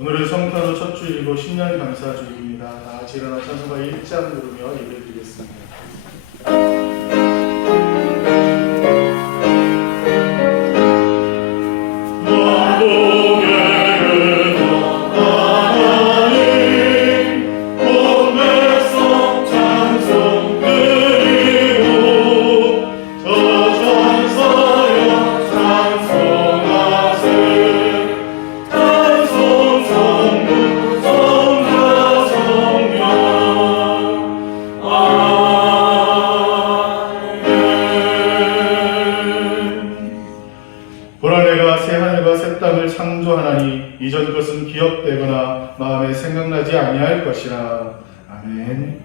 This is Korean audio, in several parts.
오늘은 성탄후 첫 주일이고 신년 감사주일입니다. 다 같이 일어나 찬송가 1장 부르며 예배드리겠습니다. 창조하나니 이전 것은 기억되거나 마음에 생각나지 아니할 것이라. 아멘.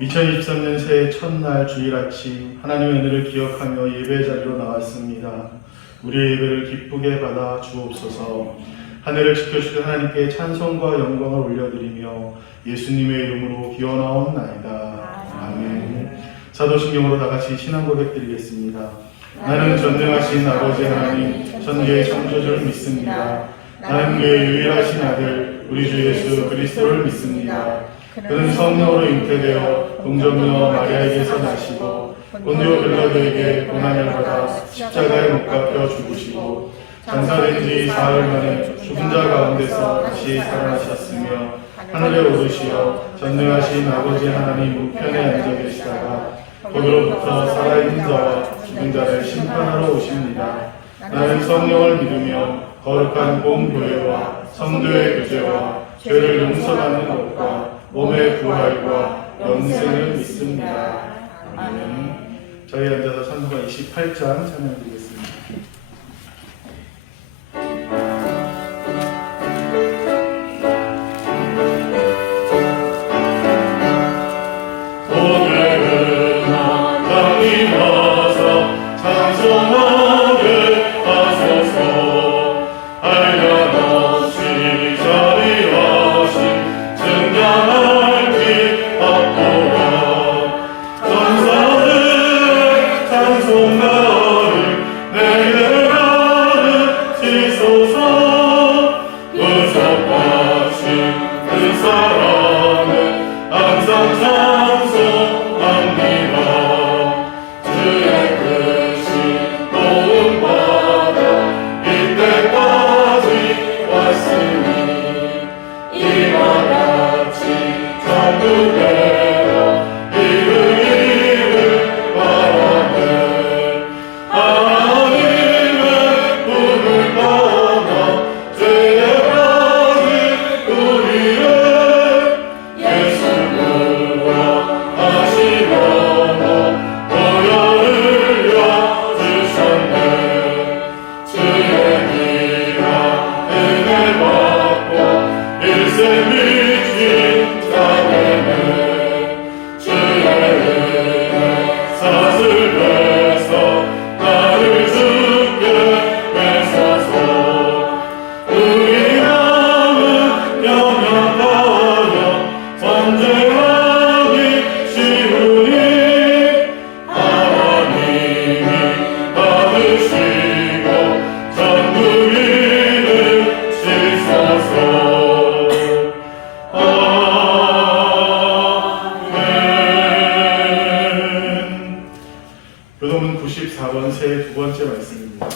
2023년 새해 첫날 주일 아침 하나님의 은혜를 기억하며 예배 자리로 나왔습니다. 우리의 예배를 기쁘게 받아 주옵소서. 하늘을 지켜주신 하나님께 찬송과 영광을 올려드리며 예수님의 이름으로 기원하옵나이다. 아멘. 사도신경으로 다같이 신앙 고백 드리겠습니다. 나는 전능하신 아버지 하나님 천지의 창조주를 믿습니다. 나는 그의 유일하신 아들 우리 주 예수 그리스도를 믿습니다. 그는 성령으로 잉태되어 동정녀 마리아에게서 나시고 본디오 빌라도에게 고난을 받아 십자가에 못 박혀 죽으시고 장사된 지 사흘 만에 죽은 자 가운데서 다시 살아나셨으며 하늘에 오르시어 전능하신 아버지 하나님 우편에 앉아 계시다가 거기로부터 살아있는 자와 죽은 자를 심판하러 오십니다. 나는 성령을 믿으며 거룩한 공교회와 성도의 교제와 죄를 용서받는 것과 몸의 부활과 영생을 믿습니다. 아멘. 저희 앉아서 찬송가 28장 찬양드리겠습니다. 교도문 94번 새 두 번째 말씀입니다.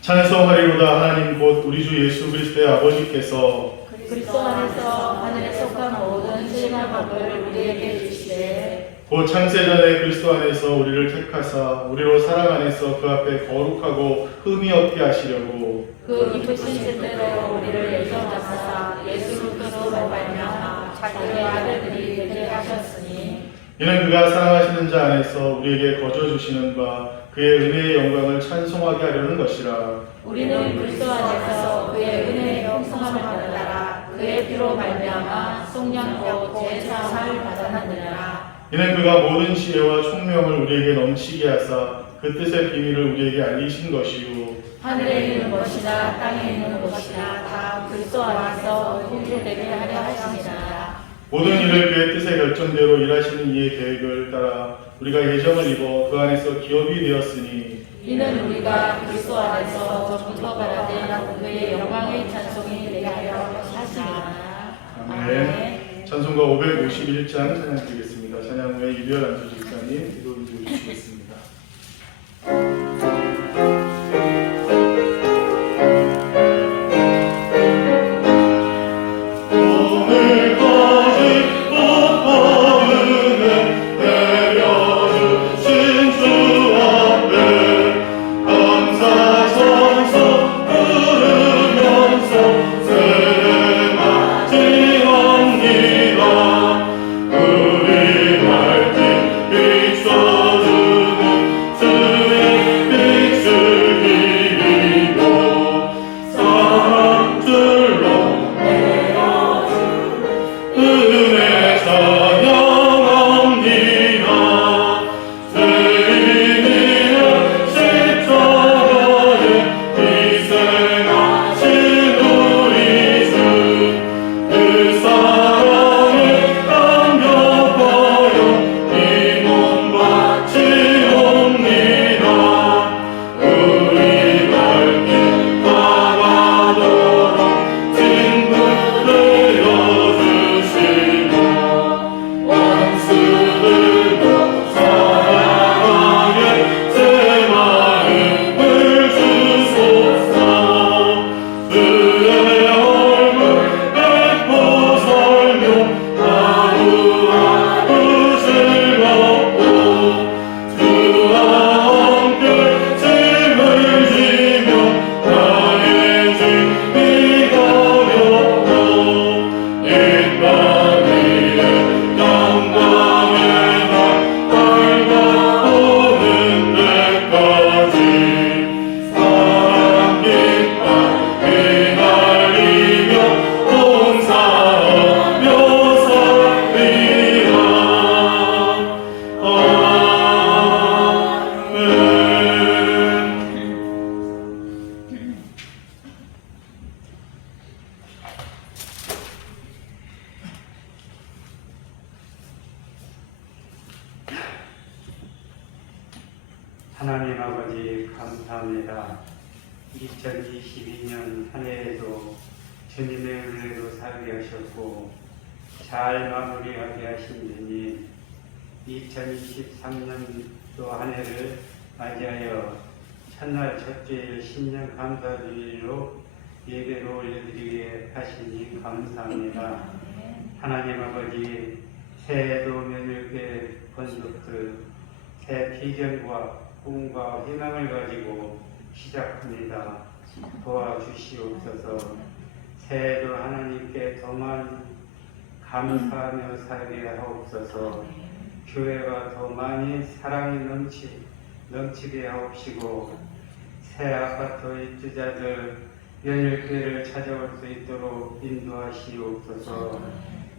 찬송하리로다. 하나님 곧 우리 주 예수 그리스도의 아버지께서 그리스도 안에서 하늘에 속한 모든 신의 법을 우리에게 주시되 곧 창세전에 그리스도 안에서 우리를 택하사 우리로 사랑 안에서 그 앞에 거룩하고 흠이 없게 하시려고 그 기쁘신 뜻대로 우리를 예정하사 예수 그리스도로 말미암아 자기의 아들들이 되게 하셨으니 이는 그가 사랑하시는 자 안에서 우리에게 거저 주시는 바 그의 은혜의 영광을 찬송하게 하려는 것이라. 우리는 그리스도 안에서 그의 은혜의 형성함을 받으라. 그의 피로 말미암아 속량하고 제사함을 받았느니라. 이는 그가 모든 지혜와 총명을 우리에게 넘치게 하사 그 뜻의 비밀을 우리에게 알리신 것이요 하늘에 있는 것이나 땅에 있는 것이나 다 그리스도 안에서 공개되게 하려 하심이라. 모든 일을 그의 뜻의 결정대로 일하시는 이의 계획을 따라 우리가 예정을 입어 그 안에서 기업이 되었으니 이는 우리가 그리스도 안에서 전부터 바라는 그의 영광의 찬송이 되게 하려 하심이라. 아멘. 찬송가 551장 찬양 드리겠습니다. 찬양 후에 이별 안수 집사님 기도해 주시겠습니다. 하나님 아버지 감사합니다. 2022년 한 해에도 주님의 은혜로 살게 하셨고 잘 마무리하게 하신 주님, 2023년도 한 해를 맞이하여 첫날 첫주일 신년 감사주일로 예배를 올려드리게 하시니 감사합니다. 하나님 아버지, 새해도 며느리께 번듯 새 비전과 꿈과 희망을 가지고 시작합니다. 도와주시옵소서. 새해도 하나님께 더만 감사하며 살게 하옵소서. 교회가 더 많이 사랑이 넘치게 하옵시고 새 아파트 입주자들 연일교회를 찾아올 수 있도록 인도하시옵소서.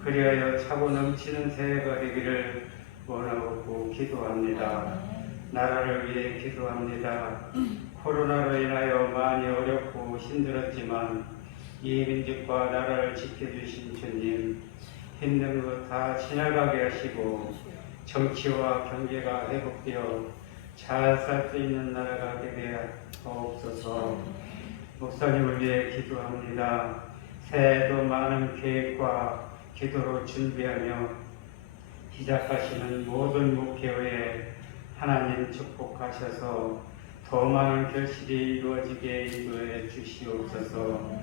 그리하여 차고 넘치는 새해가 되기를 원하고 기도합니다. 나라를 위해 기도합니다. 코로나로 인하여 많이 어렵고 힘들었지만 이 민족과 나라를 지켜주신 주님, 힘든 것 다 지나가게 하시고 정치와 경제가 회복되어 잘 살 수 있는 나라가 되게 하옵소서. 목사님을 위해 기도합니다. 새해도 많은 계획과 기도로 준비하며 시작하시는 모든 목회에 하나님 축복하셔서 더 많은 결실이 이루어지게 인도해 주시옵소서.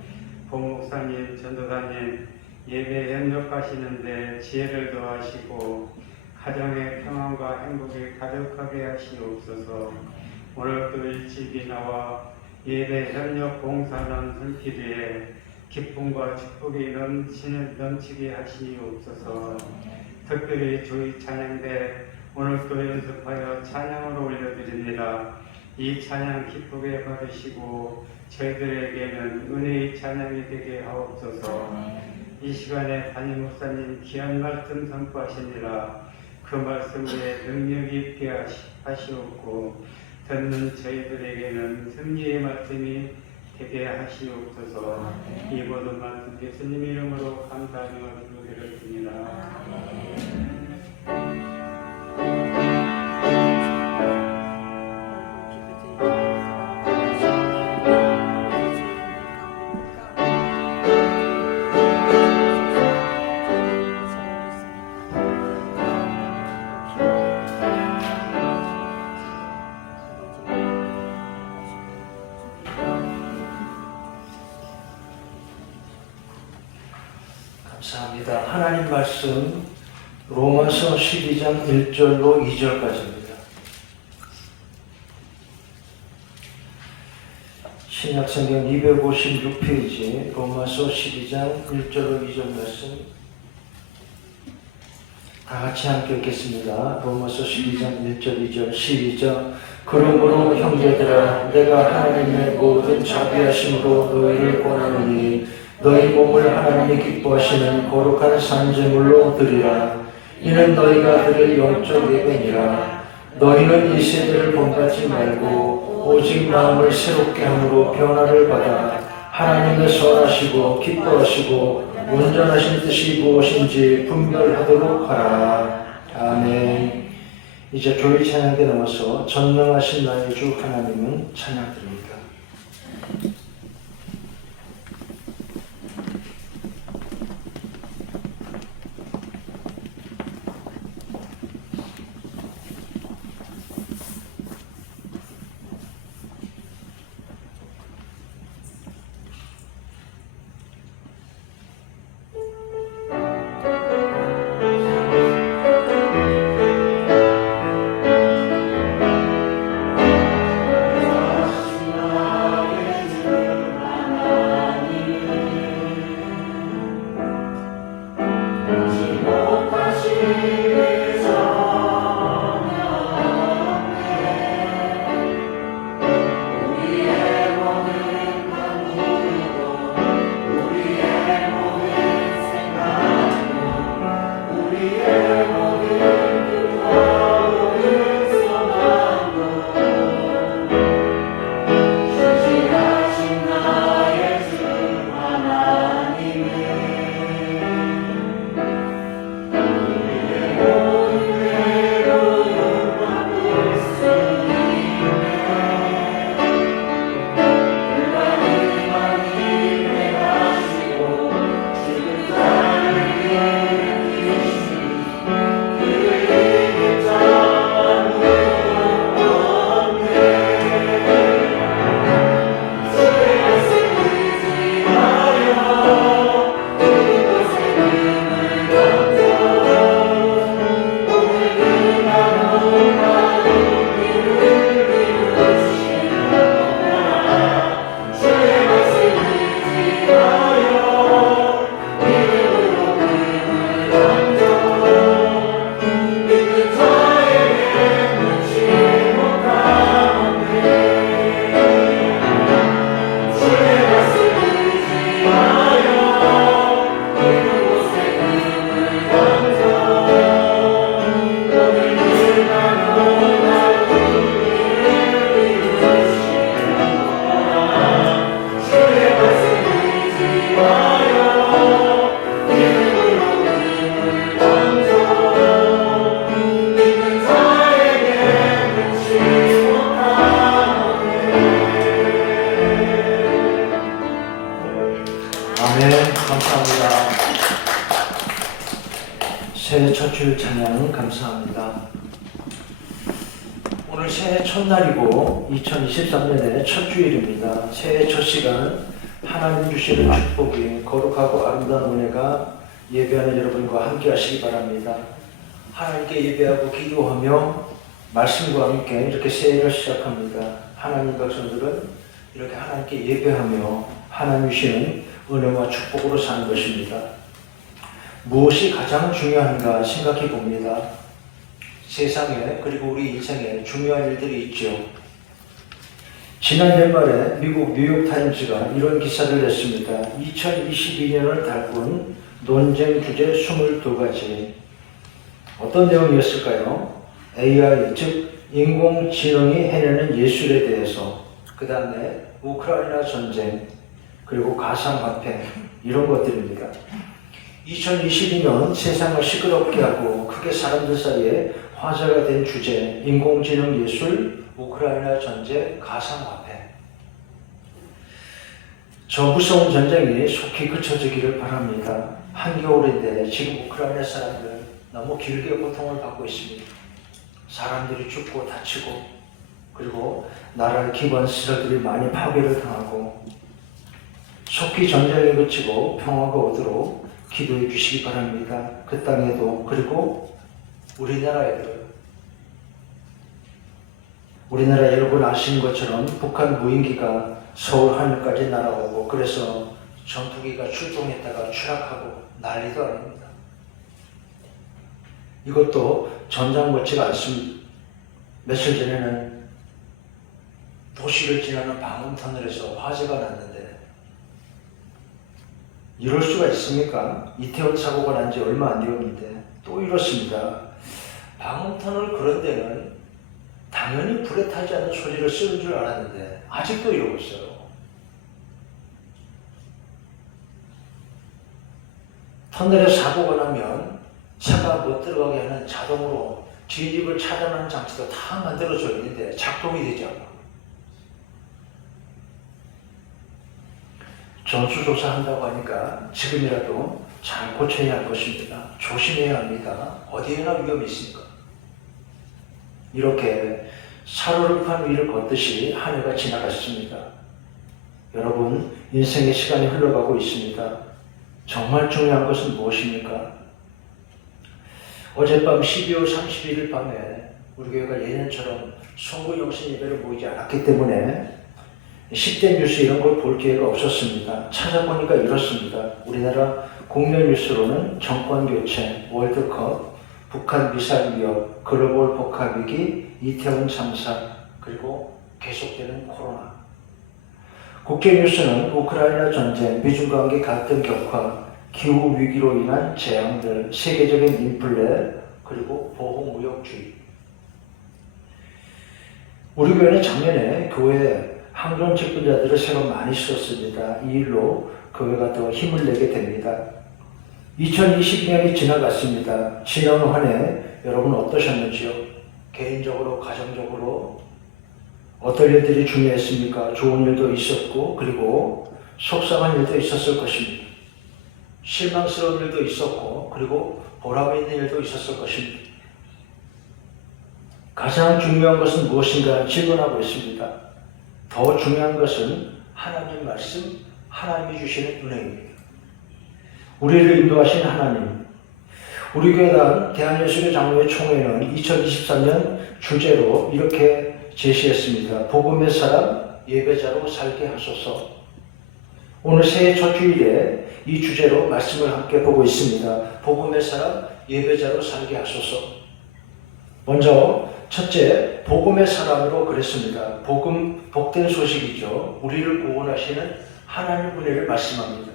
봉목사님, 전도사님 예배 협력하시는데 지혜를 더하시고 가정의 평안과 행복이 가득하게 하시옵소서. 오늘도 일찍이 나와 예배 협력 봉사하는 손길에 기쁨과 축복이 넘치게 하시옵소서. 특별히 주의 찬양대 오늘 또 연습하여 찬양으로 올려드립니다. 이 찬양 기쁘게 받으시고 저희들에게는 은혜의 찬양이 되게 하옵소서. 이 시간에 담임 목사님 귀한 말씀 선포하시니라. 그 말씀 위에 능력이 있게 하시옵고 듣는 저희들에게는 승리의 말씀이 되게 하시옵소서. 이 모든 말씀 예수님 이름으로 감사하며 기도드렸습니다. 감사합니다. 하나님 말씀 로마서 12장 1절로 2절까지입니다. 신약성경 256페이지 로마서 12장 1절로 2절 말씀 다 같이 함께 읽겠습니다. 로마서 12장 1절 2절 시작. 그러므로 형제들아 내가 하나님의 모든 자비하심으로 너희를 권하노니 너희 몸을 하나님이 기뻐하시는 거룩한 산제물로 드리라. 이는 너희가 드릴 영적 예배니라. 너희는 이 세대를 본받지 말고 오직 마음을 새롭게 함으로 변화를 받아 하나님의 선하시고 기뻐하시고 온전하신 뜻이 무엇인지 분별하도록 하라. 아멘. 이제 교회 찬양대 넘어서 전능하신 나의 주 하나님은 찬양드립니다. 새해 첫 주일 찬양 감사합니다. 오늘 새해 첫날이고 2023년의 첫 주일입니다. 새해 첫 시간 하나님 주시는 축복이 거룩하고 아름다운 은혜가 예배하는 여러분과 함께 하시기 바랍니다. 하나님께 예배하고 기도하며 말씀과 함께 이렇게 새해를 시작합니다. 하나님 백성들은 이렇게 하나님께 예배하며 하나님 주시는 은혜와 축복으로 사는 것입니다. 무엇이 가장 중요한가 생각해 봅니다. 세상에 그리고 우리 인생에 중요한 일들이 있죠. 지난 연말에 미국 뉴욕타임즈가 이런 기사를 냈습니다. 2022년을 달군 논쟁 주제 22가지. 어떤 내용이었을까요? AI, 즉 인공지능이 해내는 예술에 대해서, 그 다음에 우크라이나 전쟁, 그리고 가상화폐, 이런 것들입니다. 2022년 세상을 시끄럽게 하고 크게 사람들 사이에 화제가 된 주제, 인공지능 예술, 우크라이나 전쟁, 가상화폐. 저 무서운 전쟁이 속히 그쳐지기를 바랍니다. 한겨울인데 지금 우크라이나 사람들 너무 길게 고통을 받고 있습니다. 사람들이 죽고 다치고, 그리고 나라의 기반 시설들이 많이 파괴를 당하고, 속히 전쟁이 그치고 평화가 오도록 기도해 주시기 바랍니다. 그 땅에도, 그리고 우리나라에도. 우리나라 여러분 아시는 것처럼 북한 무인기가 서울 하늘까지 날아오고, 그래서 전투기가 출동했다가 추락하고 난리도 아닙니다. 이것도 전장 못지가 않습니다. 며칠 전에는 도시를 지나는 방음터널에서 화재가 났는데 이럴 수가 있습니까? 이태원 사고가 난 지 얼마 안 되었는데 또 이렇습니다. 방음터널 그런 데는 당연히 불에 타지 않는 소리를 쓰는 줄 알았는데 아직도 이러고 있어요. 터널에 사고가 나면 차가 못 들어가게 하는 자동으로 진입을 차단하는 장치도 다 만들어져 있는데 작동이 되지 않고, 전수조사한다고 하니까 지금이라도 잘 고쳐야 할 것입니다. 조심해야 합니다. 어디에나 위험이 있으니까. 이렇게 살얼음판 위를 걷듯이 한 해가 지나갔습니다. 여러분, 인생의 시간이 흘러가고 있습니다. 정말 중요한 것은 무엇입니까? 어젯밤 12월 31일 밤에 우리 교회가 예년처럼 송구 영신 예배를 모이지 않았기 때문에 10대 뉴스 이런 걸 볼 기회가 없었습니다. 찾아보니까 이렇습니다. 우리나라 국내 뉴스로는 정권교체, 월드컵, 북한 미사일 위협, 글로벌 복합위기, 이태원 참사, 그리고 계속되는 코로나. 국제 뉴스는 우크라이나 전쟁, 미중 관계 갈등 격화, 기후 위기로 인한 재앙들, 세계적인 인플레, 그리고 보호무역주의. 우리 교회는 작년에 교회 항전 직분자들을 새로 많이 썼습니다. 이 일로 교회가 더 힘을 내게 됩니다. 2022년이 지나갔습니다. 지난 한 해 여러분 어떠셨는지요? 개인적으로, 가정적으로 어떤 일들이 중요했습니까? 좋은 일도 있었고, 그리고 속상한 일도 있었을 것입니다. 실망스러운 일도 있었고, 그리고 보람 있는 일도 있었을 것입니다. 가장 중요한 것은 무엇인가 질문하고 있습니다. 더 중요한 것은 하나님 말씀, 하나님이 주시는 은혜입니다. 우리를 인도하신 하나님, 우리 교회당 대한예수교 장로회 총회는 2023년 주제로 이렇게 제시했습니다. 복음의 사람 예배자로 살게 하소서. 오늘 새해 첫 주일에 이 주제로 말씀을 함께 보고 있습니다. 복음의 사람 예배자로 살게 하소서. 먼저 첫째, 복음의 사람으로 그랬습니다. 복음, 복된 소식이죠. 우리를 구원하시는 하나님 은혜를 말씀합니다.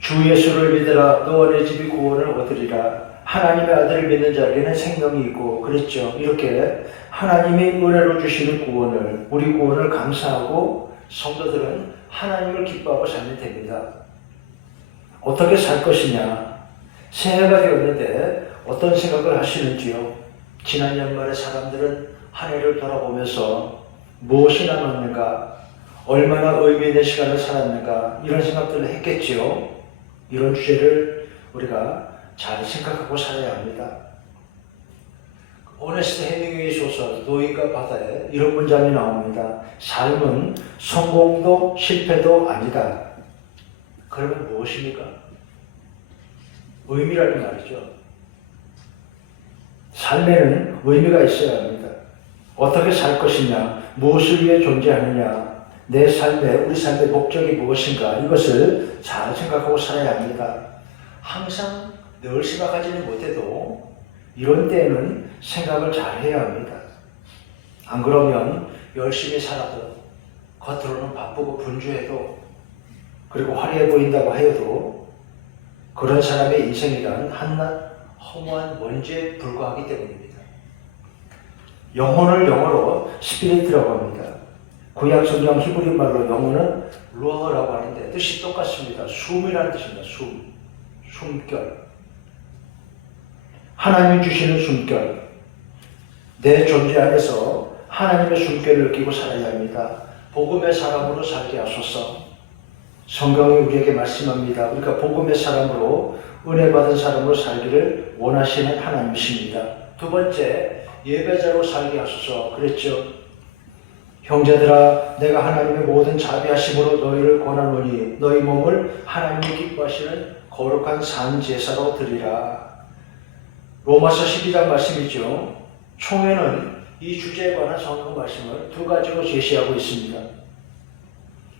주 예수를 믿으라 너와 내 집이 구원을 얻으리라. 하나님의 아들을 믿는 자에게는 생명이 있고, 그랬죠. 이렇게 하나님이 은혜로 주시는 구원을, 우리 구원을 감사하고 성도들은 하나님을 기뻐하고 살면 됩니다. 어떻게 살 것이냐? 새해가 되었는데 어떤 생각을 하시는지요? 지난 연말에 사람들은 한 해를 돌아보면서 무엇이 남았는가, 얼마나 의미 있는 시간을 살았는가, 이런 생각들을 했겠지요. 이런 주제를 우리가 잘 생각하고 살아야 합니다. 오네스트 헤밍웨이 소설 노인과 바다에 이런 문장이 나옵니다. 삶은 성공도 실패도 아니다. 그러면 무엇입니까? 의미라는 말이죠. 삶에는 의미가 있어야 합니다. 어떻게 살 것이냐, 무엇을 위해 존재하느냐, 우리 삶의 목적이 무엇인가, 이것을 잘 생각하고 살아야 합니다. 항상 늘 생각하지는 못해도 이런 때에는 생각을 잘 해야 합니다. 안 그러면 열심히 살아도 겉으로는 바쁘고 분주해도 그리고 화려해 보인다고 해도 그런 사람의 인생이란 한낱 허무한 먼지에 불과하기 때문입니다. 영혼을 영어로 스피릿이라고 합니다. 구약 성경 히브리 말로 영혼은 루어라고 하는데 뜻이 똑같습니다. 숨이라는 뜻입니다. 숨결. 하나님이 주시는 숨결. 내 존재 안에서 하나님의 숨결을 느끼고 살아야 합니다. 복음의 사람으로 살게 하소서. 성경이 우리에게 말씀합니다. 우리가 복음의 사람으로 은혜 받은 사람으로 살기를 원하시는 하나님이십니다. 두 번째, 예배자로 살게 하소서 그랬죠. 형제들아, 내가 하나님의 모든 자비하심으로 너희를 권하노니 너희 몸을 하나님이 기뻐하시는 거룩한 산 제사로 드리라. 로마서 12장 말씀이죠. 총회는 이 주제에 관한 성경 말씀을 두 가지로 제시하고 있습니다.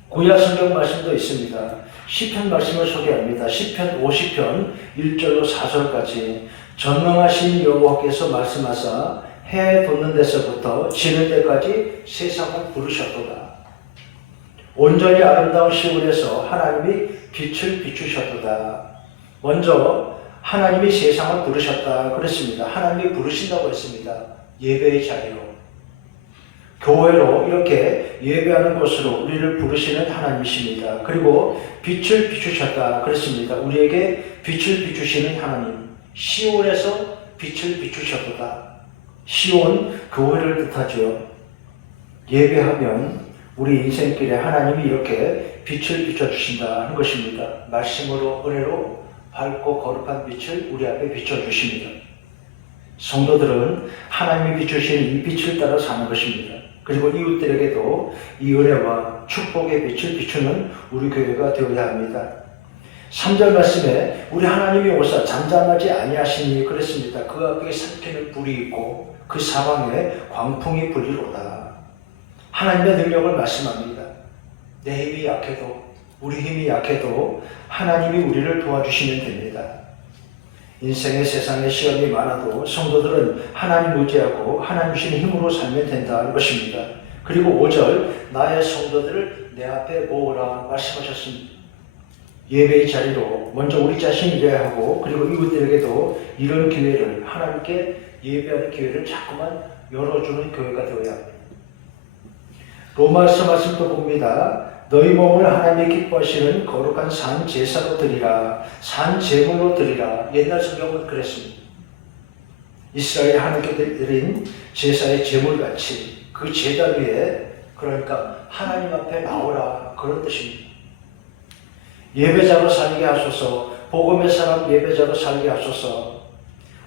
구약 성경 말씀도 있습니다. 시편 말씀을 소개합니다. 시편 50편 1절로 4절까지 전능하신 여호와께서 말씀하사 해 돋는 데서부터 지는 데까지 세상을 부르셨도다. 온전히 아름다운 시온에서 하나님이 빛을 비추셨도다. 먼저 하나님이 세상을 부르셨다 그랬습니다. 하나님이 부르신다고 했습니다. 예배의 자리로. 교회로 이렇게 예배하는 곳으로 우리를 부르시는 하나님이십니다. 그리고 빛을 비추셨다 그랬습니다. 우리에게 빛을 비추시는 하나님. 시온에서 빛을 비추셨도다. 시온 교회를 뜻하죠. 예배하면 우리 인생길에 하나님이 이렇게 빛을 비춰주신다 하는 것입니다. 말씀으로 은혜로 밝고 거룩한 빛을 우리 앞에 비춰주십니다. 성도들은 하나님이 비추시는 이 빛을 따라 사는 것입니다. 그리고 이웃들에게도 이 은혜와 축복의 빛을 비추는 우리 교회가 되어야 합니다. 3절 말씀에 우리 하나님이 오사 잠잠하지 아니하시니 그랬습니다. 그 앞에 삼키는 불이 있고 그 사방에 광풍이 불리로다. 하나님의 능력을 말씀합니다. 내 힘이 약해도 우리 힘이 약해도 하나님이 우리를 도와주시면 됩니다. 인생의 세상에 시험이 많아도 성도들은 하나님 의지하고 하나님 주시는 힘으로 살면 된다는 것입니다. 그리고 5절 나의 성도들을 내 앞에 모으라 말씀하셨습니다. 예배의 자리로 먼저 우리 자신이 일해야 하고 그리고 이웃들에게도 이런 기회를 하나님께 예배하는 기회를 자꾸만 열어주는 교회가 되어야 합니다. 로마서 말씀도 봅니다. 너희 몸을 하나님이 기뻐하시는 거룩한 산 제사로 드리라. 산 제물로 드리라. 옛날 성경은 그랬습니다. 이스라엘 하나님께 드린 제사의 제물같이 그 제단 위에 그러니까 하나님 앞에 나오라 그런 뜻입니다. 예배자로 살게 하소서. 복음의 사람 예배자로 살게 하소서.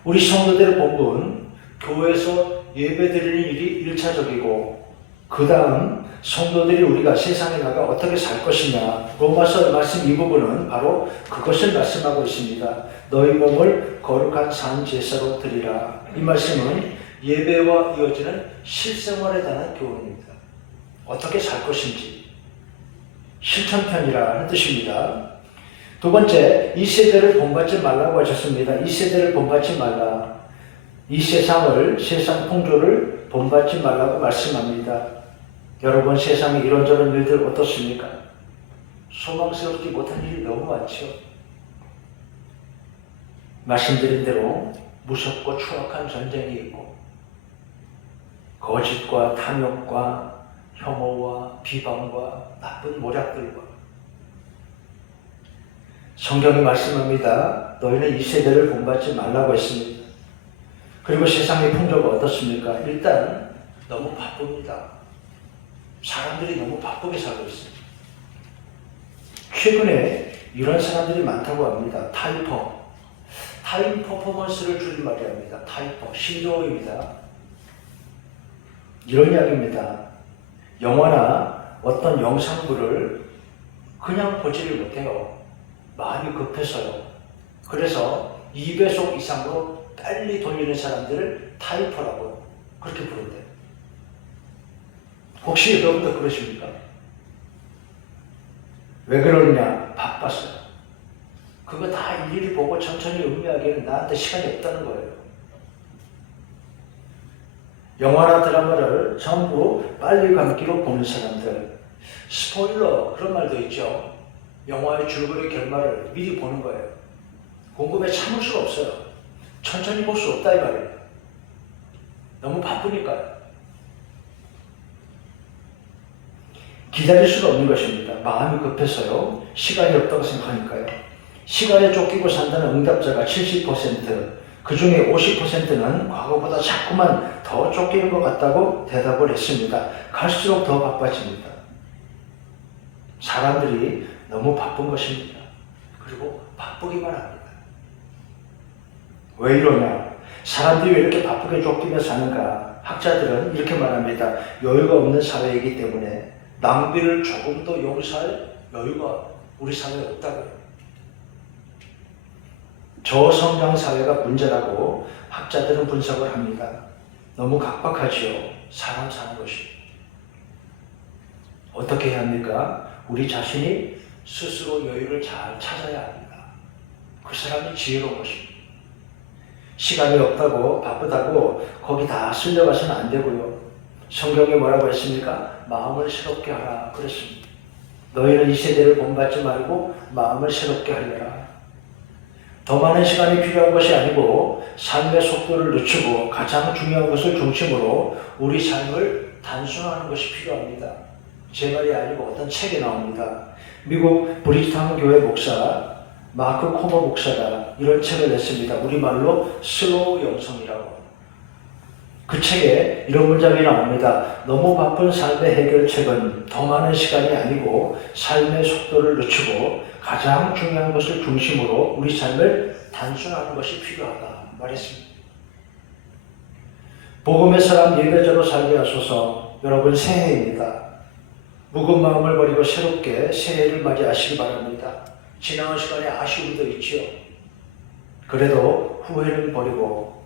우리 성도들의 본분 교회에서 예배 드리는 일이 1차적이고 그 다음 성도들이 우리가 세상에 나가 어떻게 살 것이냐. 로마서 말씀 이 부분은 바로 그것을 말씀하고 있습니다. 너희 몸을 거룩한 산 제사로 드리라. 이 말씀은 예배와 이어지는 실생활에 관한 교훈입니다. 어떻게 살 것인지 실천편이라는 뜻입니다. 두 번째, 이 세대를 본받지 말라고 하셨습니다. 이 세대를 본받지 말라. 이 세상을, 세상 풍조를 본받지 말라고 말씀합니다. 여러분, 세상에 이런저런 일들 어떻습니까? 소망스럽지 못한 일이 너무 많죠. 말씀드린 대로 무섭고 추악한 전쟁이 있고 거짓과 탐욕과 혐오와 비방과 나쁜 모략들과 성경이 말씀합니다. 너희는 이 세대를 본받지 말라고 했습니다. 그리고 세상의 풍조가 어떻습니까? 일단 너무 바쁩니다. 사람들이 너무 바쁘게 살고 있습니다. 최근에 이런 사람들이 많다고 합니다. 타이퍼. 타임 퍼포먼스를 줄임말이 합니다. 타이퍼. 신조어입니다. 이런 이야기입니다. 영화나 어떤 영상물을 그냥 보지를 못해요. 마음이 급해서요. 그래서 2배속 이상으로 빨리 돌리는 사람들을 타이퍼라고 그렇게 부른대요. 혹시 여러분도 그러십니까? 왜 그러느냐? 바빴어요. 그거 다 일일이 보고 천천히 음미하기에는 나한테 시간이 없다는 거예요. 영화나 드라마를 전부 빨리 감기로 보는 사람들, 스포일러 그런 말도 있죠. 영화의 줄거리 결말을 미리 보는 거예요. 궁금해 참을 수가 없어요. 천천히 볼 수 없다 이 말이에요. 너무 바쁘니까요. 기다릴 수가 없는 것입니다. 마음이 급해서요. 시간이 없다고 생각하니까요. 시간에 쫓기고 산다는 응답자가 70%, 그 중에 50%는 과거보다 자꾸만 더 쫓기는 것 같다고 대답을 했습니다. 갈수록 더 바빠집니다. 사람들이 너무 바쁜 것입니다. 그리고 바쁘기만 합니다. 왜 이러냐? 사람들이 왜 이렇게 바쁘게 쫓기며 사는가? 학자들은 이렇게 말합니다. 여유가 없는 사회이기 때문에 낭비를 조금도 용서할 여유가 우리 사회에 없다고요. 저성장 사회가 문제라고 학자들은 분석을 합니다. 너무 각박하지요. 사람 사는 것이. 어떻게 해야 합니까? 우리 자신이 스스로 여유를 잘 찾아야 합니다. 그 사람이 지혜로운 것입니다. 시간이 없다고 바쁘다고 거기 다 쓸려가서는 안 되고요. 성경에 뭐라고 했습니까? 마음을 새롭게 하라 그랬습니다. 너희는 이 세대를 본받지 말고 마음을 새롭게 하려라. 더 많은 시간이 필요한 것이 아니고 삶의 속도를 늦추고 가장 중요한 것을 중심으로 우리 삶을 단순화하는 것이 필요합니다. 제 말이 아니고 어떤 책에 나옵니다. 미국 브리스탕 교회 목사 마크 코버 목사가 이런 책을 냈습니다. 우리말로 슬로우 영성이라고. 그 책에 이런 문장이 나옵니다. 너무 바쁜 삶의 해결책은 더 많은 시간이 아니고 삶의 속도를 늦추고 가장 중요한 것을 중심으로 우리 삶을 단순화하는 것이 필요하다 말했습니다. 복음의 사람 예배자로 살게 하소서. 여러분 새해입니다. 묵은 마음을 버리고 새롭게 새해를 맞이하시기 바랍니다. 지나간 시간에 아쉬움도 있지요. 그래도 후회는 버리고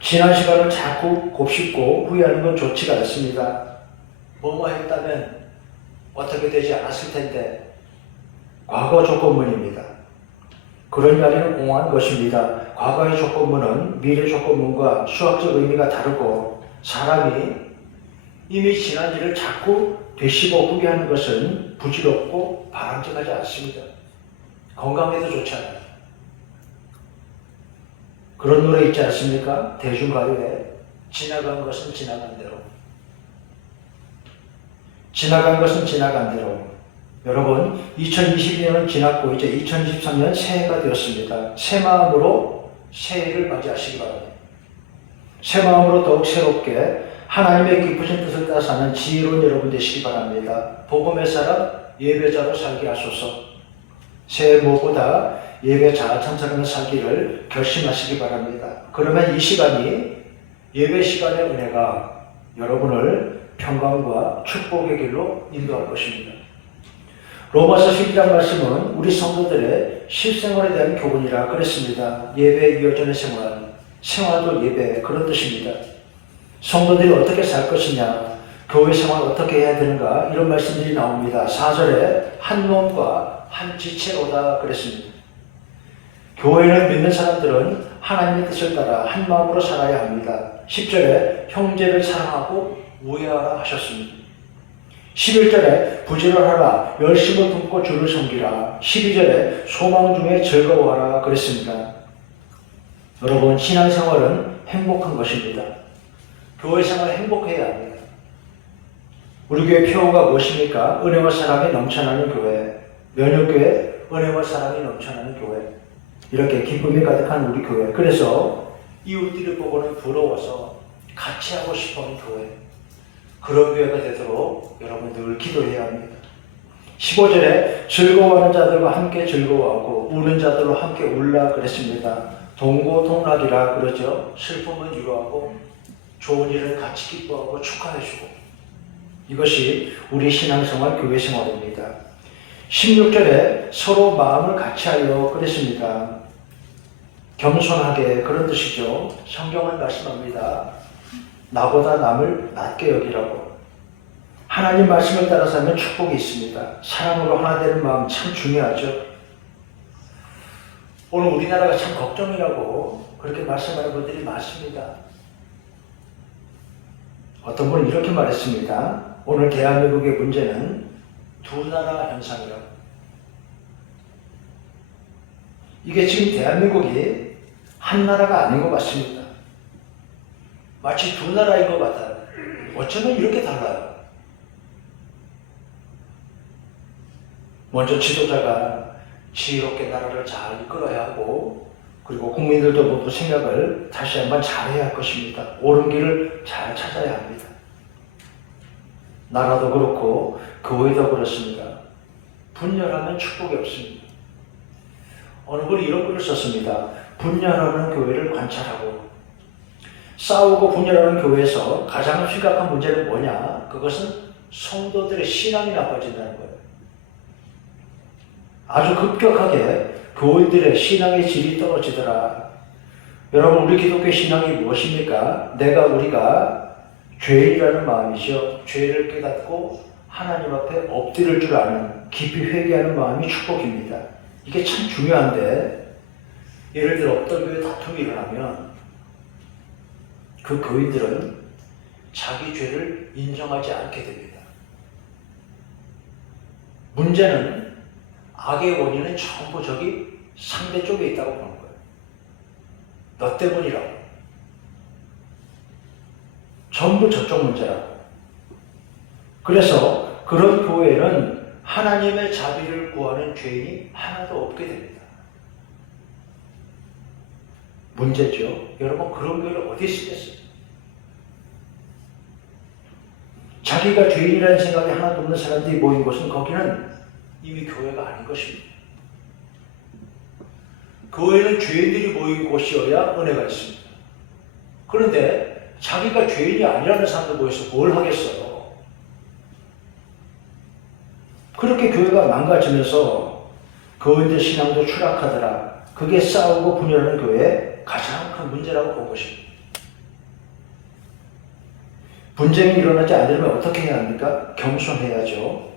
지난 시간을 자꾸 곱씹고 후회하는 건 좋지가 않습니다. 뭐뭐 했다면 어떻게 되지 않았을 텐데 과거 조건문입니다. 그런 이야기는 공허한 것입니다. 과거의 조건문은 미래 조건문과 수학적 의미가 다르고 사람이 이미 지난 일을 자꾸 되씹어 후회하는 것은 부질없고 바람직하지 않습니다. 건강에도 좋지 않아요. 그런 노래 있지 않습니까? 대중가요에 지나간 것은 지나간 대로. 지나간 것은 지나간 대로. 여러분 2022년은 지났고 이제 2023년 새해가 되었습니다. 새 마음으로 새해를 맞이하시기 바랍니다. 새 마음으로 더욱 새롭게 하나님의 기쁘신 뜻을 따라 사는 지혜로운 여러분 되시기 바랍니다. 복음의 사람 예배자로 살게 하소서. 새해 무엇보다 예배 잘 참석하는 살기를 결심하시기 바랍니다. 그러면 이 시간이 예배 시간의 은혜가 여러분을 평강과 축복의 길로 인도할 것입니다. 로마서 12장 말씀은 우리 성도들의 실생활에 대한 교훈이라 그랬습니다. 예배 이어지는 생활, 생활도 예배 그런 뜻입니다. 성도들이 어떻게 살 것이냐, 교회 생활 어떻게 해야 되는가 이런 말씀들이 나옵니다. 4절에 한 몸과 한 지체로다 그랬습니다. 교회를 믿는 사람들은 하나님의 뜻을 따라 한 마음으로 살아야 합니다. 10절에 형제를 사랑하고 우애하라 하셨습니다. 11절에 부지런하라 열심을 품고 주를 섬기라. 12절에 소망 중에 즐거워하라 그랬습니다. 여러분 신앙생활은 행복한 것입니다. 교회 생활 행복해야 합니다. 우리 교회 표어가 무엇입니까? 은혜와 사랑이 넘쳐나는 교회. 면역교회, 은혜와 사랑이 넘쳐나는 교회. 이렇게 기쁨이 가득한 우리 교회. 그래서 이웃들을 보고는 부러워서 같이 하고 싶어하는 교회. 그런 교회가 되도록 여러분 늘 기도해야 합니다. 15절에 즐거워하는 자들과 함께 즐거워하고 우는 자들로 함께 울라 그랬습니다. 동고동락이라 그러죠. 슬픔은 위로하고 좋은 일은 같이 기뻐하고 축하해주고 이것이 우리 신앙생활 교회 생활입니다. 16절에 서로 마음을 같이하여 그랬습니다. 겸손하게 그런 뜻이죠. 성경은 말씀합니다. 나보다 남을 낮게 여기라고. 하나님 말씀을 따라서 하면 축복이 있습니다. 사랑으로 하나 되는 마음 참 중요하죠. 오늘 우리나라가 참 걱정이라고 그렇게 말씀하는 분들이 많습니다. 어떤 분은 이렇게 말했습니다. 오늘 대한민국의 문제는 두 나라 현상이라고. 이게 지금 대한민국이 한 나라가 아닌 것 같습니다. 마치 두 나라인 것 같아요. 어쩌면 이렇게 달라요. 먼저 지도자가 지혜롭게 나라를 잘 이끌어야 하고, 그리고 국민들도 모두 생각을 다시 한번 잘해야 할 것입니다. 옳은 길을 잘 찾아야 합니다. 나라도 그렇고 교회도 그렇습니다. 분열하면 축복이 없습니다. 어느 분이 이런 글을 썼습니다. 분열하는 교회를 관찰하고, 싸우고 분열하는 교회에서 가장 심각한 문제는 뭐냐? 그것은 성도들의 신앙이 나빠진다는 거예요. 아주 급격하게 교인들의 신앙의 질이 떨어지더라. 여러분, 우리 기독교 신앙이 무엇입니까? 우리가 죄인이라는 마음이죠. 죄를 깨닫고 하나님 앞에 엎드릴 줄 아는, 깊이 회개하는 마음이 축복입니다. 이게 참 중요한데, 예를 들어 어떤 교회 다툼이 일어나면 그 교인들은 자기 죄를 인정하지 않게 됩니다. 문제는, 악의 원인은 전부 저기 상대 쪽에 있다고 보는 거예요. 너 때문이라고. 전부 저쪽 문제라고. 그래서 그런 교회는 하나님의 자비를 구하는 죄인이 하나도 없게 됩니다. 문제죠. 여러분, 그런 교회를 어디 쓰겠어요? 자기가 죄인이라는 생각이 하나도 없는 사람들이 모인 곳은, 거기는 이미 교회가 아닌 것입니다. 교회는 죄인들이 모인 곳이어야 은혜가 있습니다. 그런데 자기가 죄인이 아니라는 사람들 모여서 뭘 하겠어요? 그렇게 교회가 망가지면서 교인들 신앙도 추락하더라. 그게 싸우고 분열하는 교회의 가장 큰 문제라고 본 것입니다. 분쟁이 일어나지 않으려면 어떻게 해야 합니까? 겸손해야죠.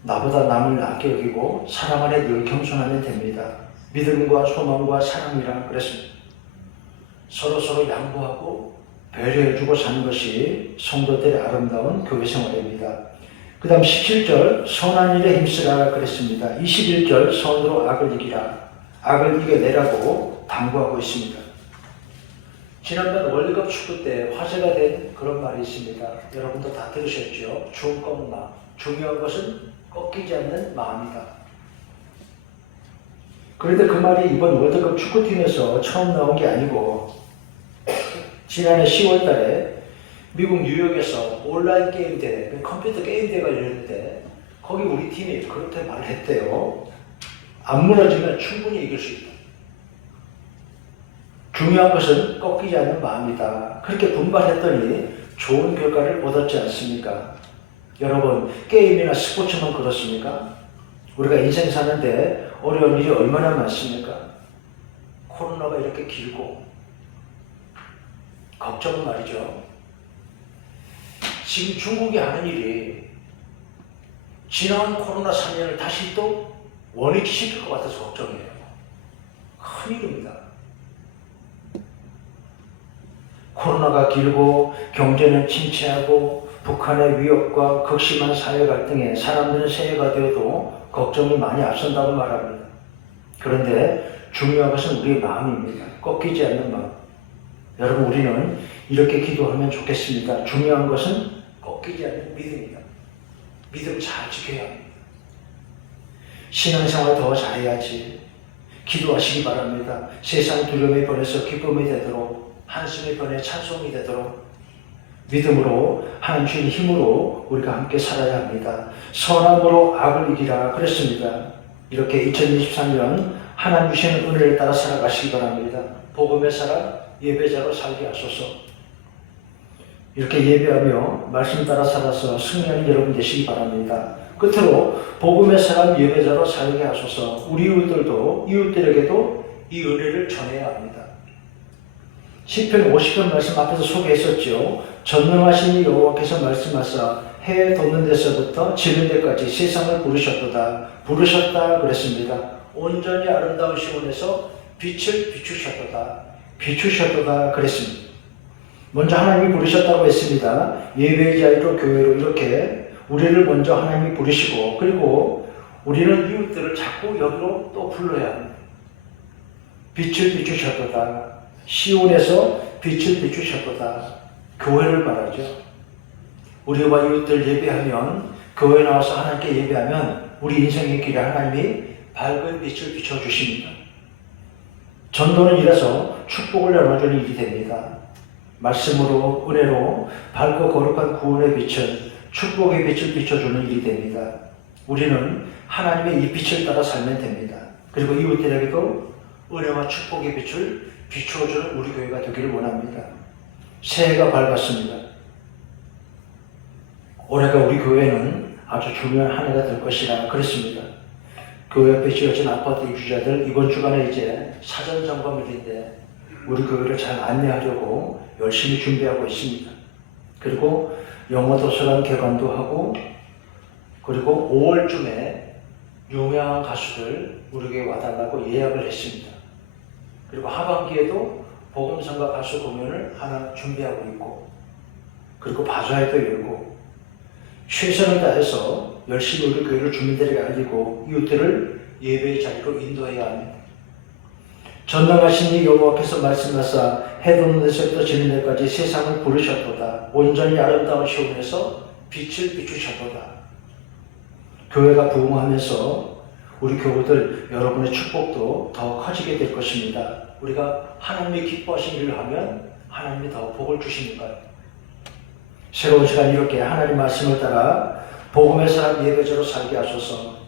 나보다 남을 낮게 여기고 사랑 안에 늘 겸손하면 됩니다. 믿음과 소망과 사랑이라 그랬습니다. 서로 양보하고 배려해주고 사는 것이 성도들의 아름다운 교회 생활입니다. 그 다음 17절 선한 일에 힘쓰라 그랬습니다. 21절 선으로 악을 이기라. 악을 이겨내라고 당부하고 있습니다. 지난번 월드컵 축구 때 화제가 된 그런 말이 있습니다. 여러분도 다 들으셨죠? 중꺾마. 중요한 것은 꺾이지 않는 마음이다. 그런데 그 말이 이번 월드컵 축구팀에서 처음 나온 게 아니고, 지난해 10월 달에 미국 뉴욕에서 온라인 게임 대회, 컴퓨터 게임 대회가 열렸는데, 거기 우리 팀이 그렇게 말했대요. 안 무너지면 충분히 이길 수 있다. 중요한 것은 꺾이지 않는 마음이다. 그렇게 분발했더니 좋은 결과를 얻었지 않습니까? 여러분, 게임이나 스포츠만 그렇습니까? 우리가 인생 사는데 어려운 일이 얼마나 많습니까? 코로나가 이렇게 길고, 걱정은 말이죠. 지금 중국이 하는 일이 지난 코로나 3년을 다시 또 원위치시킬 것 같아서 걱정이에요. 큰일입니다. 코로나가 길고 경제는 침체하고 북한의 위협과 극심한 사회 갈등에 사람들은 새해가 되어도 걱정이 많이 앞선다고 말합니다. 그런데 중요한 것은 우리의 마음입니다. 꺾이지 않는 마음. 여러분, 우리는 이렇게 기도하면 좋겠습니다. 중요한 것은 꺾이지 않는 믿음이다. 믿음 잘 지켜야 합니다. 신앙생활 더 잘해야지. 기도하시기 바랍니다. 세상 두려움에 변해서 기쁨이 되도록, 한숨에 변해 찬송이 되도록 믿음으로, 하나님 주신 힘으로 우리가 함께 살아야 합니다. 선함으로 악을 이기라 그랬습니다. 이렇게 2023년 하나님 주시는 은혜를 따라 살아가시기 바랍니다. 복음의 사람, 예배자로 살게 하소서. 이렇게 예배하며 말씀 따라 살아서 승리하는 여러분 되시기 바랍니다. 끝으로 복음의 사람, 예배자로 살게 하소서. 우리 이웃들에게도 이 은혜를 전해야 합니다. 시편 50편 말씀 앞에서 소개했었죠. 전능하신 여호와께서 말씀하사 해 돋는 데서부터 지는 데까지 세상을 부르셨다 그랬습니다. 온전히 아름다운 시온에서 빛을 비추셨도다. 비추셨도다 그랬습니다. 먼저 하나님이 부르셨다고 했습니다. 예배의 자리로 교회로 이렇게 우리를 먼저 하나님이 부르시고 그리고 우리는 이웃들을 자꾸 여기로 또 불러야 합니다. 빛을 비추셨도다. 시온에서 빛을 비추셨도다. 교회를 말하죠. 우리와 이웃들 예배하면 교회 나와서 하나님께 예배하면 우리 인생의 길에 하나님이 밝은 빛을 비춰주십니다. 전도는 이래서 축복을 나눠주는 일이 됩니다. 말씀으로 은혜로 밝고 거룩한 구원의 빛은 축복의 빛을 비춰주는 일이 됩니다. 우리는 하나님의 이 빛을 따라 살면 됩니다. 그리고 이웃들에게도 은혜와 축복의 빛을 비추어주는 우리 교회가 되기를 원합니다. 새해가 밝았습니다. 올해가 우리 교회는 아주 중요한 한 해가 될 것이라 그랬습니다. 교회 옆에 지어진 아파트 입주자들 이번 주간에 이제 사전 점검일인데 우리 교회를 잘 안내하려고 열심히 준비하고 있습니다. 그리고 영어 도서관 개관도 하고 그리고 5월쯤에 유명한 가수들 우리 교회에 와달라고 예약을 했습니다. 그리고 하반기에도 복음성가 가수 공연을 하나 준비하고 있고 그리고 바자회도 열고 최선을 다해서 열심히 우리 교회를 주민들에게 알리고 이웃들을 예배의 자리로 인도해야 합니다. 전능하신 이 여호와께서 말씀하사 해 돋는 데서부터 지는 데까지 세상을 부르셨도다. 온전히 아름다운 시온에서 빛을 비추셨도다. 교회가 부흥하면서 우리 교우들 여러분의 축복도 더 커지게 될 것입니다. 우리가 하나님이 기뻐하신 일을 하면 하나님이 더 복을 주십니다. 새로운 시간 이렇게 하나님 말씀을 따라 복음의 사람 예배자로 살게 하소서.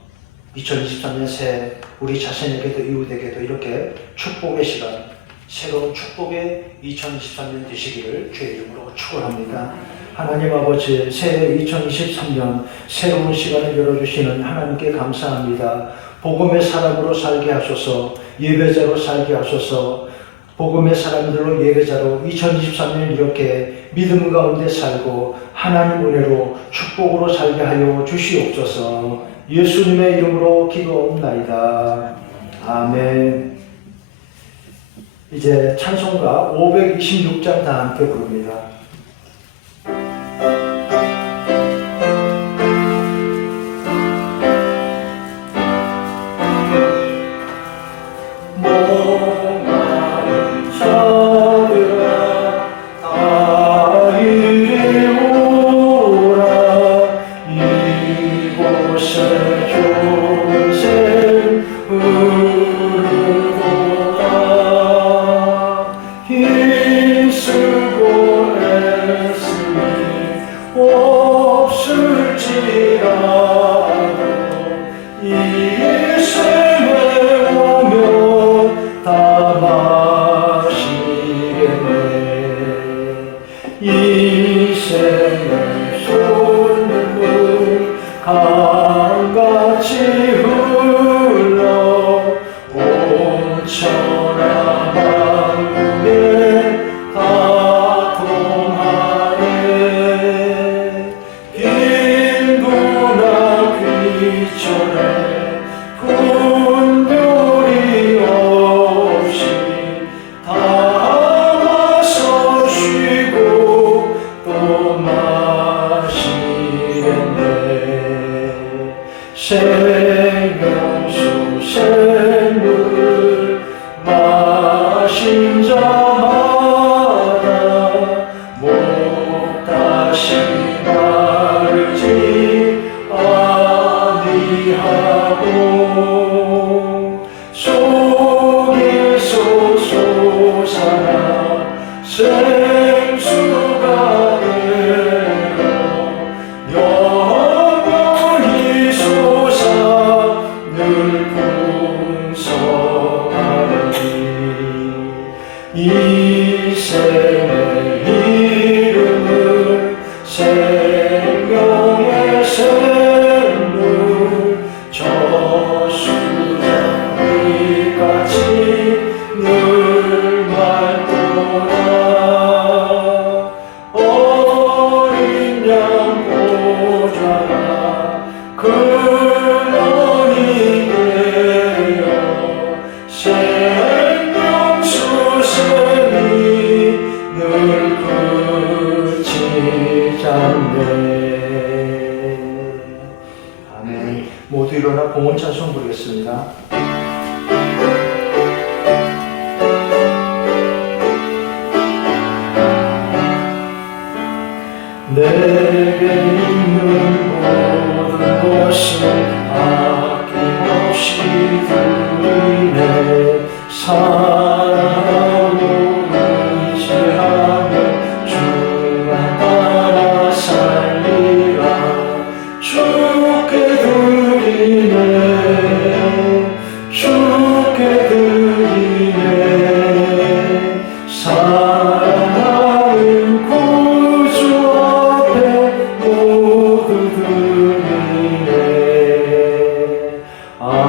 2023년 새해 우리 자신에게도 이웃에게도 이렇게 축복의 시간, 새로운 축복의 2023년 되시기를 주의 이름으로 축원합니다. 하나님 아버지, 새해 2023년 새로운 시간을 열어주시는 하나님께 감사합니다. 복음의 사람으로 살게 하소서, 예배자로 살게 하소서. 복음의 사람들로 예배자로 2023년 이렇게 믿음 가운데 살고 하나님 은혜로 축복으로 살게 하여 주시옵소서. 예수님의 이름으로 기도옵나이다. 아멘. 이제 찬송가 526장 다 함께 부릅니다. 근원이 되어 사랑하고 의지하며 주만 따라 살리라. 주께 드리네 주께 드리네 사랑하는 구주 앞에 모두 드리네. 아멘.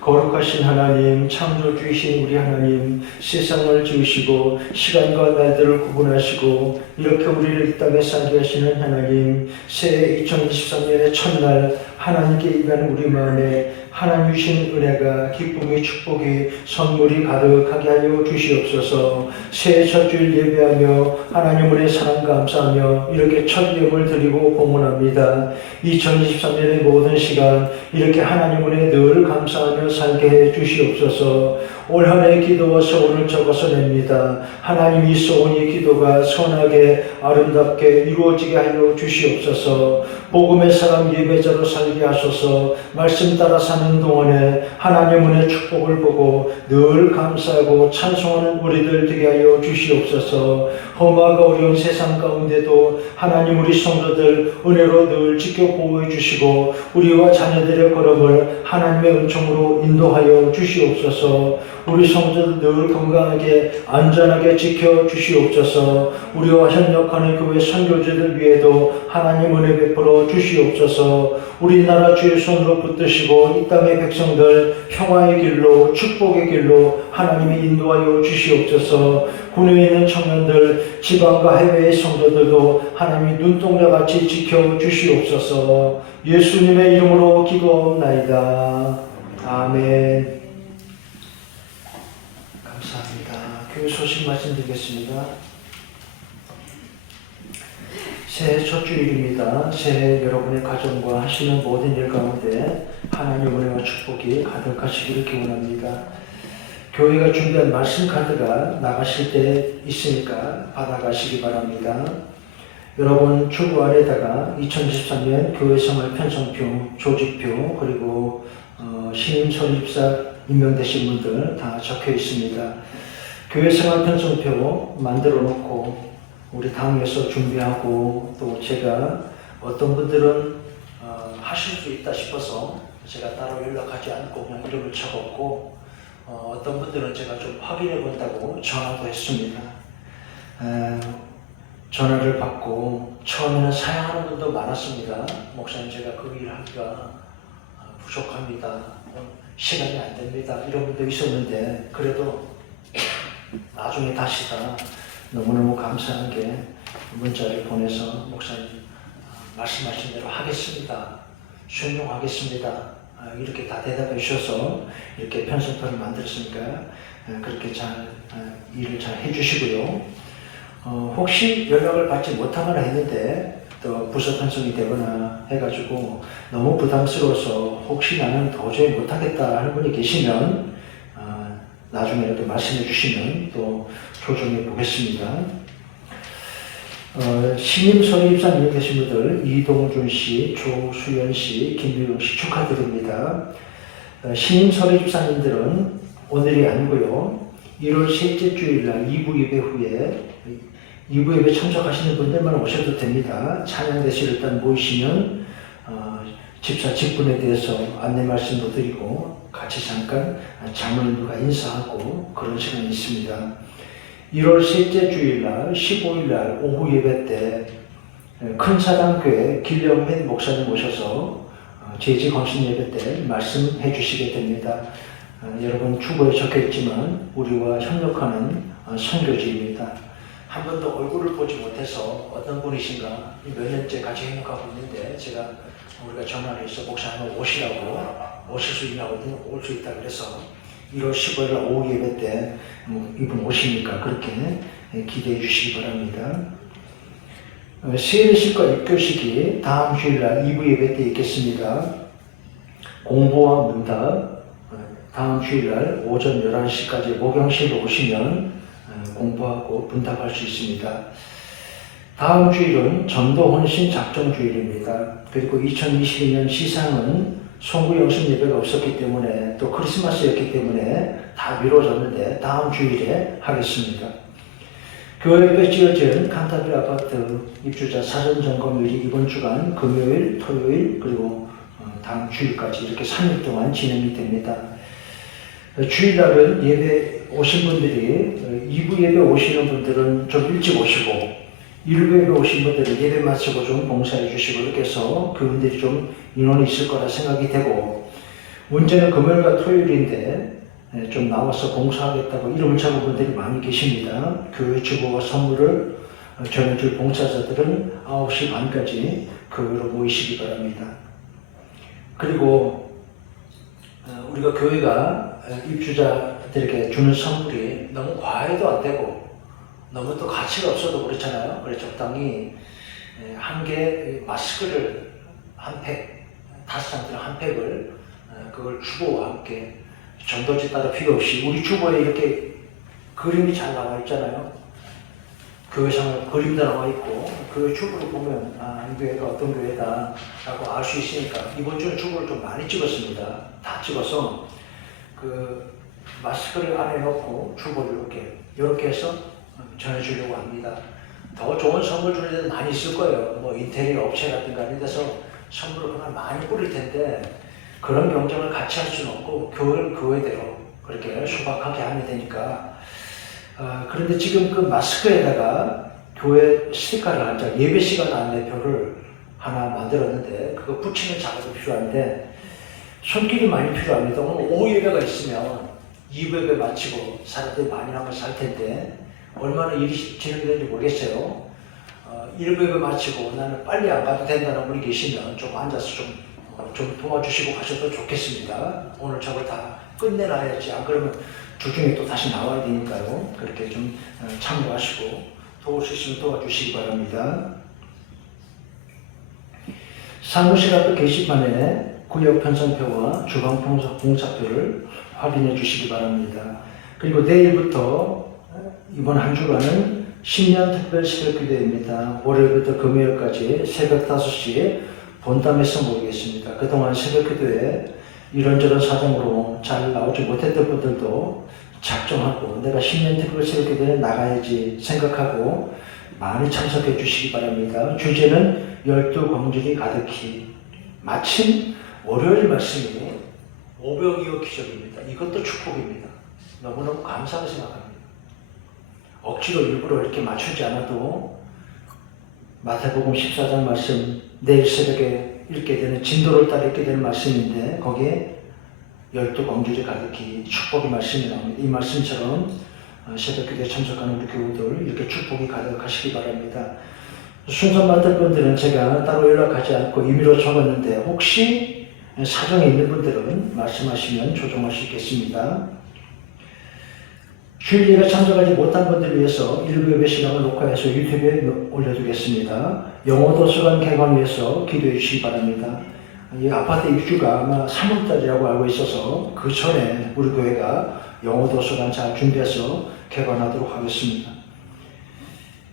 거룩하신 하나님, 창조주이신 우리 하나님, 세상을 지으시고 시간과 날들을 구분하시고 이렇게 우리를 이 땅에 살게 하시는 하나님, 새해 2023년의 첫날 하나님께 임하는 우리 마음에 하나님 주신 은혜가, 기쁨이, 축복이, 선물이 가득하게 하여 주시옵소서. 새해 첫 주일 예배하며 하나님 은혜 사랑 감사하며 이렇게 첫 예물 드리고 공헌합니다. 2023년의 모든 시간 이렇게 하나님 은혜 늘 감사하며 살게 해 주시옵소서. 올 한 해의 기도와 소원을 적어서 냅니다. 하나님 이 소원, 이 기도가 선하게 아름답게 이루어지게 하여 주시옵소서. 복음의 사람 예배자로 살게 하소서. 말씀 따라 사는 동안에 하나님 은혜 축복을 보고 늘 감사하고 찬송하는 우리들 되게 하여 주시옵소서. 험하고 어려운 세상 가운데도 하나님 우리 성도들 은혜로 늘 지켜 보호해 주시고 우리와 자녀들의 걸음을 하나님의 은총으로 인도하여 주시옵소서. 우리 성도들 늘 건강하게 안전하게 지켜 주시옵소서. 우리와 협력하는 교회 선교제들 위에도 하나님 은혜 베풀어 주시옵소서. 우리나라 주의 손으로 붙드시고 이 땅의 백성들 평화의 길로 축복의 길로 하나님이 인도하여 주시옵소서. 군에 있는 청년들 지방과 해외의 성도들도 하나님이 눈동자같이 지켜 주시옵소서. 예수님의 이름으로 기도하옵나이다. 아멘. 감사합니다. 교회 소식 말씀드리겠습니다. 새해 첫 주일입니다. 새해 여러분의 가정과 하시는 모든 일 가운데 하나님의 은혜와 축복이 가득하시기를 기원합니다. 교회가 준비한 말씀 카드가 나가실 때 있으니까 받아가시기 바랍니다. 여러분 주구 아래다가 2023년 교회 생활 편성표, 조직표, 그리고 신임 설립사 임명되신 분들 다 적혀 있습니다. 교회 생활 편성표 만들어 놓고 우리 당에서 준비하고 또 제가 어떤 분들은 하실 수 있다 싶어서 제가 따로 연락하지 않고 그냥 이름을 적었고 어떤 분들은 제가 좀 확인해 본다고 전화도 했습니다. 전화를 받고 처음에는 사양하는 분도 많았습니다. 목사님 제가 그 일 하기가 부족합니다. 시간이 안 됩니다. 이런 분도 있었는데 그래도 나중에 다시 다 너무너무 감사한 게 문자를 보내서 목사님 말씀하신 대로 하겠습니다. 순종하겠습니다. 이렇게 다 대답해 주셔서 이렇게 편성표를 만들었으니까 그렇게 잘 일을 잘 해주시고요. 혹시 연락을 받지 못하거나 했는데 또 부서 편성이 되거나 해가지고 너무 부담스러워서 혹시 나는 도저히 못하겠다 하는 분이 계시면 나중에라도 말씀해 주시면 또 조정해 보겠습니다. 신임 설립사님 계신 분들 이동준 씨, 조수연 씨, 김유영 씨 축하드립니다. 신임 설립사님들은 오늘이 아니고요. 1월 셋째 주일날 2부 예배 후에 2부 예배 참석하시는 분들만 오셔도 됩니다. 찬양대실 일단 모이시면 집사 직분에 대해서 안내 말씀도 드리고 같이 잠깐 장로님과 인사하고 그런 시간이 있습니다. 1월 셋째 주일날 15일날 오후 예배 때 큰사당교회 길령맨 목사님 오셔서 제지 건신 예배 때 말씀해 주시게 됩니다. 여러분 주보에 적혀있지만 우리와 협력하는 선교지입니다. 한 번도 얼굴을 보지 못해서 어떤 분이신가 몇 년째 같이 협력하고 있는데 제가 우리가 전화를 해서 목사님 오시라고 오실 수 있나 올 수 있다 그래서 1월 15일 오후 예배 때 이분 오시니까 그렇게 기대해 주시기 바랍니다. 세례식과 입교식이 다음 주일날 2부 예배 때 있겠습니다. 공부와 문답 다음 주일날 오전 11시까지 목영실로 오시면 공부하고 문답할 수 있습니다. 다음 주일은 전도 헌신 작정 주일입니다. 그리고 2022년 시상은 송구 영신 예배가 없었기 때문에 또 크리스마스였기 때문에 다 미뤄졌는데 다음 주일에 하겠습니다. 교회에 지어진 칸타빌 아파트 입주자 사전 점검일이 이번 주간 금요일, 토요일 그리고 다음 주일까지 이렇게 3일 동안 진행이 됩니다. 주일날은 예배 오신 분들이 2부 예배 오시는 분들은 좀 일찍 오시고 1부 예배 오신 분들은 예배 마치고 좀 봉사해 주시고 이렇게 해서 그분들이 좀 인원이 있을 거라 생각이 되고 문제는 금요일과 토요일인데 좀 나와서 봉사하겠다고 이름을 잡은 분들이 많이 계십니다. 교회 주보와 선물을 전해줄 봉사자들은 9시 반까지 교회로 모이시기 바랍니다. 그리고 우리가 교회가 입주자들에게 주는 선물이 너무 과해도 안 되고 너무 또 가치가 없어도 그렇잖아요. 그래서 적당히 한 개 마스크를 한 팩, 5장들 한 팩을 그걸 주보와 함께 전도지 따로 필요 없이 우리 주보에 이렇게 그림이 잘 나와 있잖아요. 교회상을 그림도 나와 있고 그 주보를 보면 이 교회가 어떤 교회다 라고 알 수 있으니까 이번 주는 주보를 좀 많이 찍었습니다. 다 찍어서 그 마스크를 안에 넣고 주보를 이렇게 해서 전해주려고 합니다. 더 좋은 선물 주는 데는 많이 있을 거예요. 뭐 인테리어 업체라든가 이런 데서 선물을 그냥 많이 뿌릴 텐데 그런 경쟁을 같이 할 수는 없고 교회를 교회대로 그렇게 소박하게 하면 되니까 그런데 지금 그 마스크에다가 교회 스티커를 한 장, 예배 시간 안내표를 하나 만들었는데 그거 붙이는 작업이 필요한데 손길이 많이 필요합니다. 오늘 오후 예배가 있으면 2부 예배 마치고 사람들이 많이 남아서 살 텐데 얼마나 일이 진행되는지 모르겠어요. 1부 예배 마치고 나는 빨리 안 가도 된다는 분이 계시면 좀 앉아서 좀 도와주시고 가셔도 좋겠습니다. 오늘 저걸 다 끝내놔야지. 안 그러면 주중에 또 다시 나와야 되니까요. 그렇게 좀 참고하시고 도울 수 있으면 도와주시기 바랍니다. 사무실 앞 게시판에 구역 편성표와 주방 봉사표를 확인해 주시기 바랍니다. 그리고 내일부터 이번 한 주간은 신년 특별 새벽 기도입니다. 월요일부터 금요일까지 새벽 5시에 본담에서 모이겠습니다. 그동안 새벽 기도에 이런저런 사정으로 잘 나오지 못했던 분들도 작정하고 내가 신년 특별 새벽 기도에 나가야지 생각하고 많이 참석해 주시기 바랍니다. 주제는 12광주리 가득히. 마침 월요일 말씀이 오병이어 기적입니다. 이것도 축복입니다. 너무너무 감사하게 생각합니다. 억지로 일부러 이렇게 맞추지 않아도 마태복음 14장 말씀 내일 새벽에 읽게 되는 진도를 따라 읽게 되는 말씀인데 거기에 12광주리 가득히 축복의 말씀이 나옵니다. 이 말씀처럼 새벽 기도에 참석하는 우리 교우들 이렇게 축복이 가득하시기 바랍니다. 순서 맡을 분들은 제가 따로 연락하지 않고 임의로 적었는데 혹시 사정이 있는 분들은 말씀하시면 조정할 수 있겠습니다. 주일 예배 참석하지 못한 분들을 위해서 일부 예배 시간을 녹화해서 유튜브에 올려두겠습니다. 영어 도서관 개관 위해서 기도해 주시기 바랍니다. 이 아파트 입주가 아마 3월달이라고 알고 있어서 그 전에 우리 교회가 영어 도서관 잘 준비해서 개관하도록 하겠습니다.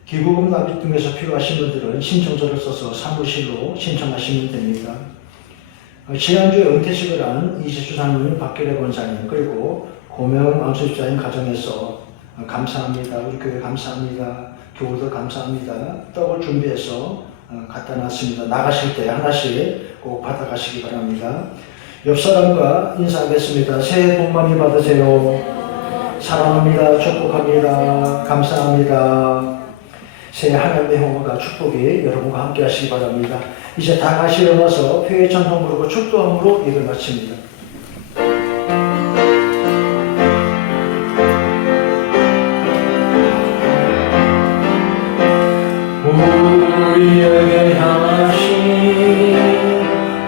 기부금 납입 등에서 필요하신 분들은 신청서를 써서 사무실로 신청하시면 됩니다. 지난주에 은퇴식을 한 이재수 장로님, 박계래 권사님 그리고 고명 안수집사님 가정에서 감사합니다. 우리 교회 감사합니다. 교우들 감사합니다. 떡을 준비해서 갖다 놨습니다. 나가실 때 하나씩 꼭 받아가시기 바랍니다. 옆 사람과 인사하겠습니다. 새해 복 많이 받으세요. 사랑합니다. 축복합니다. 감사합니다. 새해 하나님의 형호가 축복이 여러분과 함께 하시기 바랍니다. 이제 다 같이 일어나서 회의 찬송 부르고 축도함으로 예배 마칩니다. 우리에게 향하신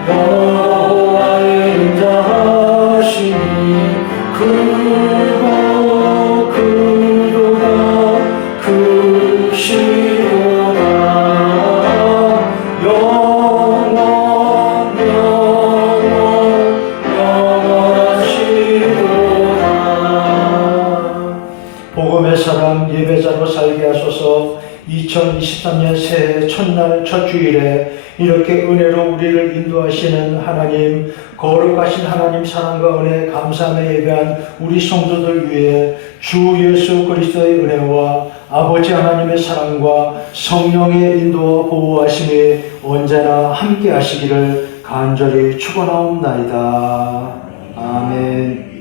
여호와의 인자하시니 크고 크도다 크시도다 영원 영원 2023년 새해 첫날 첫 주일에 이렇게 은혜로 우리를 인도하시는 하나님, 거룩하신 하나님 사랑과 은혜 감사함에 예배한 우리 성도들 위해 주 예수 그리스도의 은혜와 아버지 하나님의 사랑과 성령의 인도와 보호하심이 언제나 함께 하시기를 간절히 축원하옵나이다. 아멘.